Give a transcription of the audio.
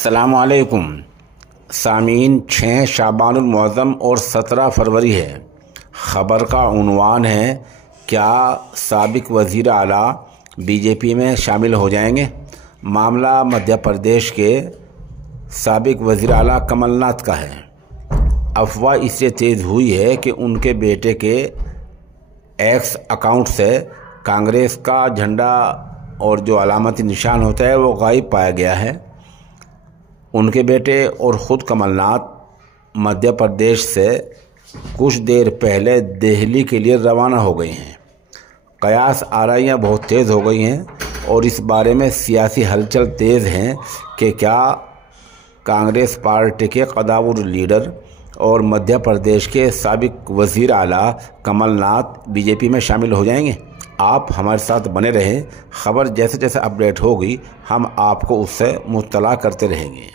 अस्सलामुअलैकुम सामीन। 6 शाबानुल मुअज़्ज़म और 17 फरवरी है। ख़बर का उन्वान है, क्या साबिक़ वज़ीर आला बीजेपी में शामिल हो जाएंगे। मामला मध्य प्रदेश के साबिक़ वज़ीर आला कमलनाथ का है। अफवाह इससे तेज़ हुई है कि उनके बेटे के एक्स अकाउंट से कांग्रेस का झंडा और जो अलामती निशान होता है वो गायब पाया गया है। उनके बेटे और ख़ुद कमलनाथ मध्य प्रदेश से कुछ देर पहले दिल्ली के लिए रवाना हो गए हैं। कयास आराइयाँ बहुत तेज़ हो गई हैं और इस बारे में सियासी हलचल तेज़ हैं कि क्या कांग्रेस पार्टी के कदावर लीडर और मध्य प्रदेश के साबिक़ वज़ीर आला कमलनाथ बीजेपी में शामिल हो जाएंगे। आप हमारे साथ बने रहें। ख़बर जैसे जैसे अपडेट होगी हम आपको उससे मुत्तला करते रहेंगे।